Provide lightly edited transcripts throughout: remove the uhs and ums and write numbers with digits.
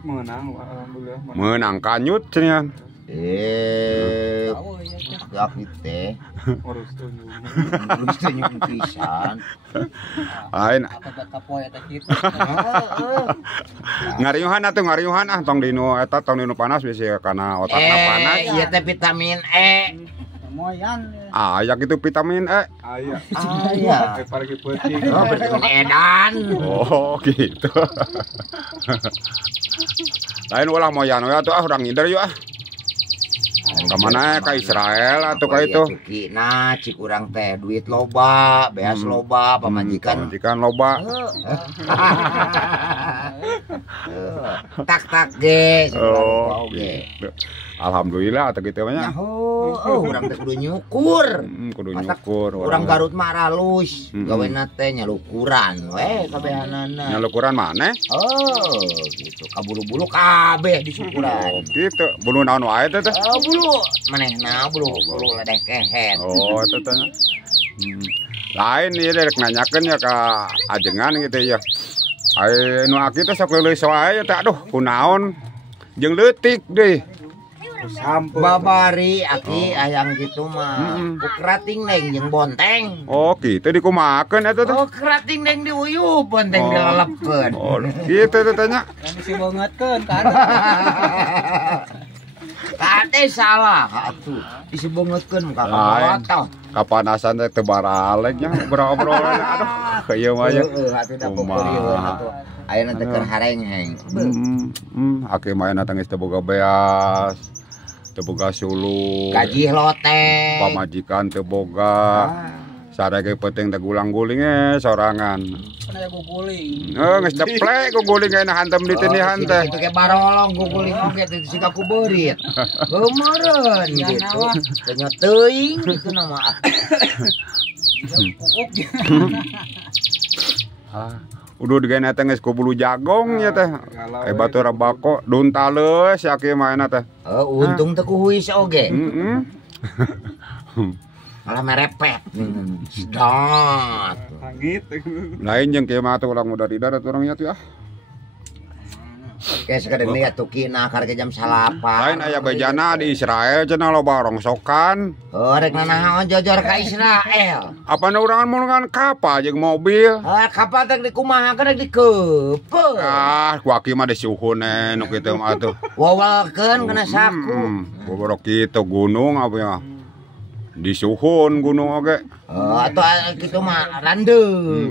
Menang, alhamdulillah. Menang kanyut cenah. Agak teh. Urus tunjuk. Urus tunjuk pisan. Lain Apa kapoe teh kitu. ngariuhan atuh ngariuhan tong dinu eta tong dinu panas bisi kana otakna panas. Iya teh vitamin E. Moyan. Aya kitu vitamin E. Aya. Aya. Pargi peuting. Oh, vitamin edan. Oh gitu. Lain ulah moyan we atuh urang ngider yuk ah. Ka mana ka Israel atuh ka itu. Nah, cik urang teh duit loba, beas loba, pamajikan loba. Tak ge, Oh, gitu. Alhamdulillah atuh kitu mah nya. Urang teh kudu nyukur. Kudu nyukur. Urang Garut mah halus, gawena teh nyalukuran we kabehanana. Nyalukuran maneh? Oh, gitu. Kabulu-bulu kabeh disukuran. Gitu. Bulu naon wae teh teh? Bulu manehna bulu ledeh kehet. Oh, teh teh. Lain ieu rek nanyakeun ya ka ajengan gitu ya. Ai nu aki teh sok leuleus wae teh aduh kunaon jeung leutik deui. Babari aki ayang gitu mah. Kerating neng jeung bonteng. Oh, kitu dikumakeun eta teh. Oh, kerating neng diuyup, bonteng dilelepkeun. Oh, kitu teh tanya. Yang disibeungeutkeun kan. Kate salah atuh. Disibeungeutkeun ka kawatoh. Kapanasan teh teu baralek nya berobrol aduh ieu mah ya. Heeh, atuh da pokorieuh atuh. Ayeuna teh keur hareng-heng. Aki mah na tangis teu boga beas. Teu boga suluk. Gaji loteng. Pamajikan teu boga. Sarege penting teh gulang-guling sorangan. Aya guguling. Geus deplek guguling enak hantem di tinihan teh. Itu ke barolong guguling oge teh siga ku beurit. Geumereun gitu. Tanya teuing itu nama. Kuuk. Udah digana teh geus ku bulu jagong ya teh. Batur bako duntaleus aki maena teh. Untung teu ku huis oge. Heeh. Malah merepet. Sedot. Langit. Lain jeung kieu mah teh urang udah ridar urang nya tuh ah. Kayak sekadang lihat tuh kina karena jam 8. Lain aya bejana di Israel cenah loba rongsokan. Rek nanaon jojor ka Israel. Apana urangan mulungan kapal jeung mobil. Kapal teh dikumahakeun rek dikeupeun. Ku aki mah disuhun nu kitu mah atuh. Wawalkeun kana saku. Boborok kitu gunung apa ya. Disuhun gunung oge. Atau kitu mah randeu.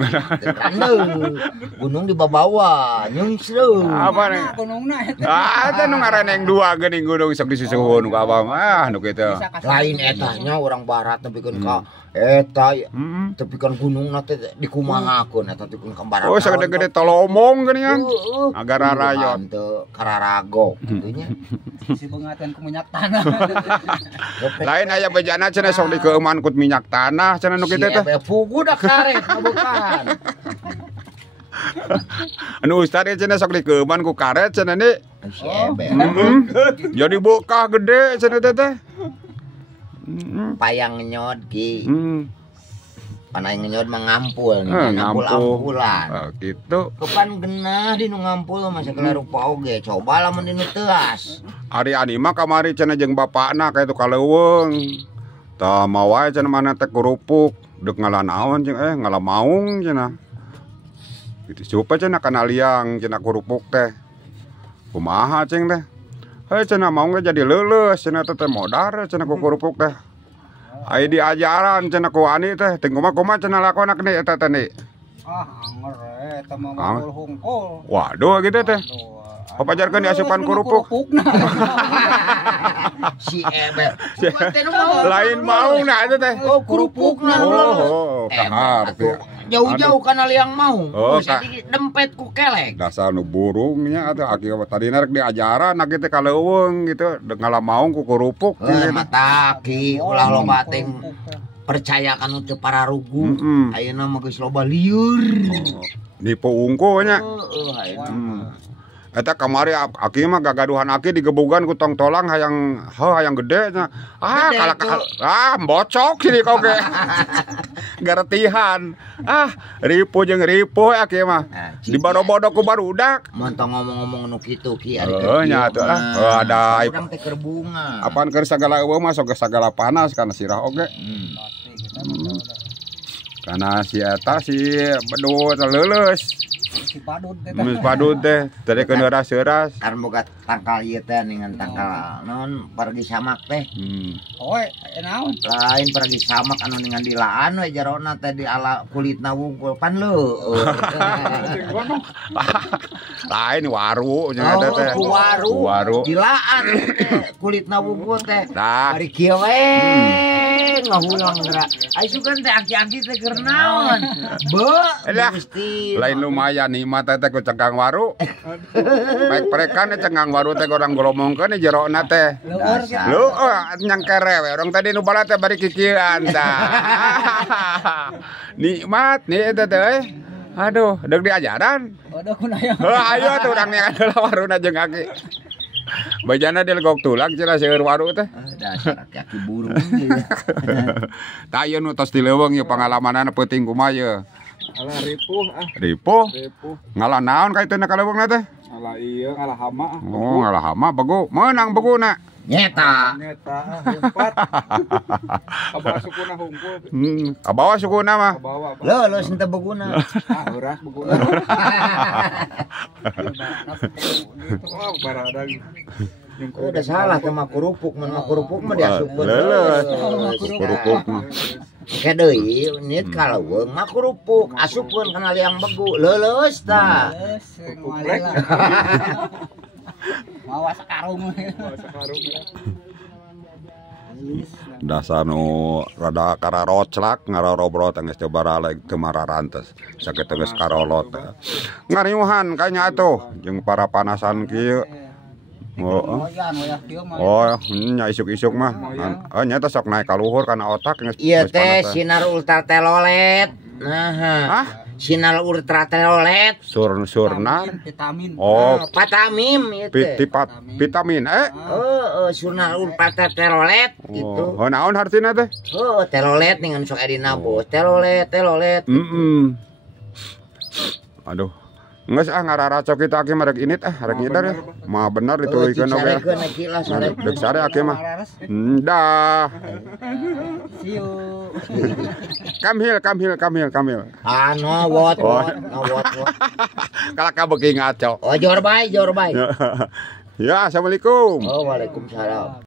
Gunung di bawah nyungsreu. Apa nih? Gunungna eta. Eta nu ngaraneng dua geuning gunung sok disusuhun ku abah mah nu kitu. Lain etanya orang barat tepikeun ka eta tepikeun gunungna teh dikumahakeun eta tepikeun ka barat. Oh sagede-gede tolomong geuningan. Agar rarayot teu kararago kitu nya. Sibeungeutkeun ku minyak tanah. Lain aya bejana cenah sok dikeuman ku minyak tanah cenah nu kitu teh. Fugu dah karet bukan. Anu ustad cenah sok dikeuman ku karet cenah ni. Jadi bokah gede cenah teh. Payang nyod ki. Panai nyod mangampul nih, ngampul-ampulan. Gitu. Kepan genah di nu ngampul masa kela rupa oge. Coba lamun di nu teuas. Ari anima kamari cenah jeung bapakna ka itu kaleuweung. Tah mawae cenah mana teh kerupuk, deuk ngalanaon cenah ngalamaung cenah. Gitu supaya cenah kana liang cenah kerupuk teh. Kumaha ceng teh? Cenah mau ge jadi leuleus cenah teh modar cenah ku kerupuk teh. Ai diajaran cenah ku ani teh, teu kumaha cenah lakona kene eta teh ni. Anger eta mah ngul hungkul. Waduh gitu teh. Papajarkeun diasupan kerupuk. Si Ebel. Lain mau nah itu teh. Oh, kerupukna nu Oh, kahar. Jauh-jauh kana liang mau. Oh, jadi dempet ku kelek. Dasar nu burungnya atuh aki tadina rek diajaran na kitu kaleuweung gitu, ngalamaung ku kerupuk gitu. Mataki ulah loba teh percaya kanu teu pararugu. Ayeuna mah geus loba lieur. Nipu ungu nya. Eta kamari aki mah gagaduhan aki digebugan ku tong tolang hayang gede nya. Gede, Bocok sini kau ge. Garetihan. Ripu jeung ripu aki mah. Dibodo-bodo ku barudak. Montong ngomong-ngomong nu kitu ki ari Nya atuh ada urang teh keur bunga. apaan keur sagala eueuh mah sok sagala panas kana sirah oge. Karena si eta si bedut leuleus. Si padut teh. Mis padut teh tadi ke neuras-euras. Kan boga tangkal ieu teh ningan tangkal naon pergi samak teh. Oe, naon? Lain pergi samak anu ningan dilaan we jarona teh di ala kulitna wungkul pan leueuh. Lain waru nya eta teh. Waru. Dilaan teh kulitna wungkul teh. Tah. Ari kieu we ngahulang geura. Ai sugan teh aki-aki teh keur naon? Lah, Gusti. lain lumayan nikmat teh ku cengkang waru. Baik prekan cengkang waru teh orang golomongkeun di jerona teh. Leueur ge. Lu nyang kere we urang tadi nu bala teh bari kikiran tah. Nikmat nih eta teh. Aduh, deuk diajaran. Waduh kunaon. Ayo tuh urang yang adalah waruna jeung aki. Bajana dilegok tulang cenah seueur waru teh. Dasar aki burung. Tah ieu nu tos dileuweung ieu pangalamanana peuting kumaha ieu. Alah ripuh Ripuh. ripuh. Ngalah naon ka ituna kaleuweungna teh? Alah iya alah hama. Oh, ngalah hama begu. Meunang beguna. Nyeta. Nyeta humpat. Kabawa sukuna hungkul. Kabawa sukuna mah. Kabawa. Leuleus henteu beguna. Uras beguna. Wah, barada gitu. Udah salah teh mah kerupuk, mun mah kerupuk mah diasupkeun. Leuleus. Kerupuk mah. Ke deui nyet kaleuweung mah kerupuk, asupkeun kana liang begu. Leuleus tah. Kuplek. Mawa sakarung. Sakarung ya. Dasar nu rada kararoclak ngarorobro teh geus teu baralek teu mararantes. Sakitu geus karolot. Ngariuhan kanya atuh jeung para panasan kieu. Nya isuk-isuk mah. Nya teh sok naik ka luhur kana otak geus. Ieu teh sinar ultraviolet. Nah, sinar ultraviolet. Surnar. Vitamin. Oh, Patamim ieu teh. vitamin Sinar ultraviolet gitu. Oh, naon hartina teh? Telolet dengan sok edina bos. Telolet. Aduh. Geus ngararacok kita aki merek init harek nyidar ya. Mah bener ditulikeun oge. Deuk sare aki mah. Dah. Siu. Kamhil. Wot. Kalak beuki ngaco. Oh, jor bay. Ya, assalamualaikum. Oh, waalaikumsalam.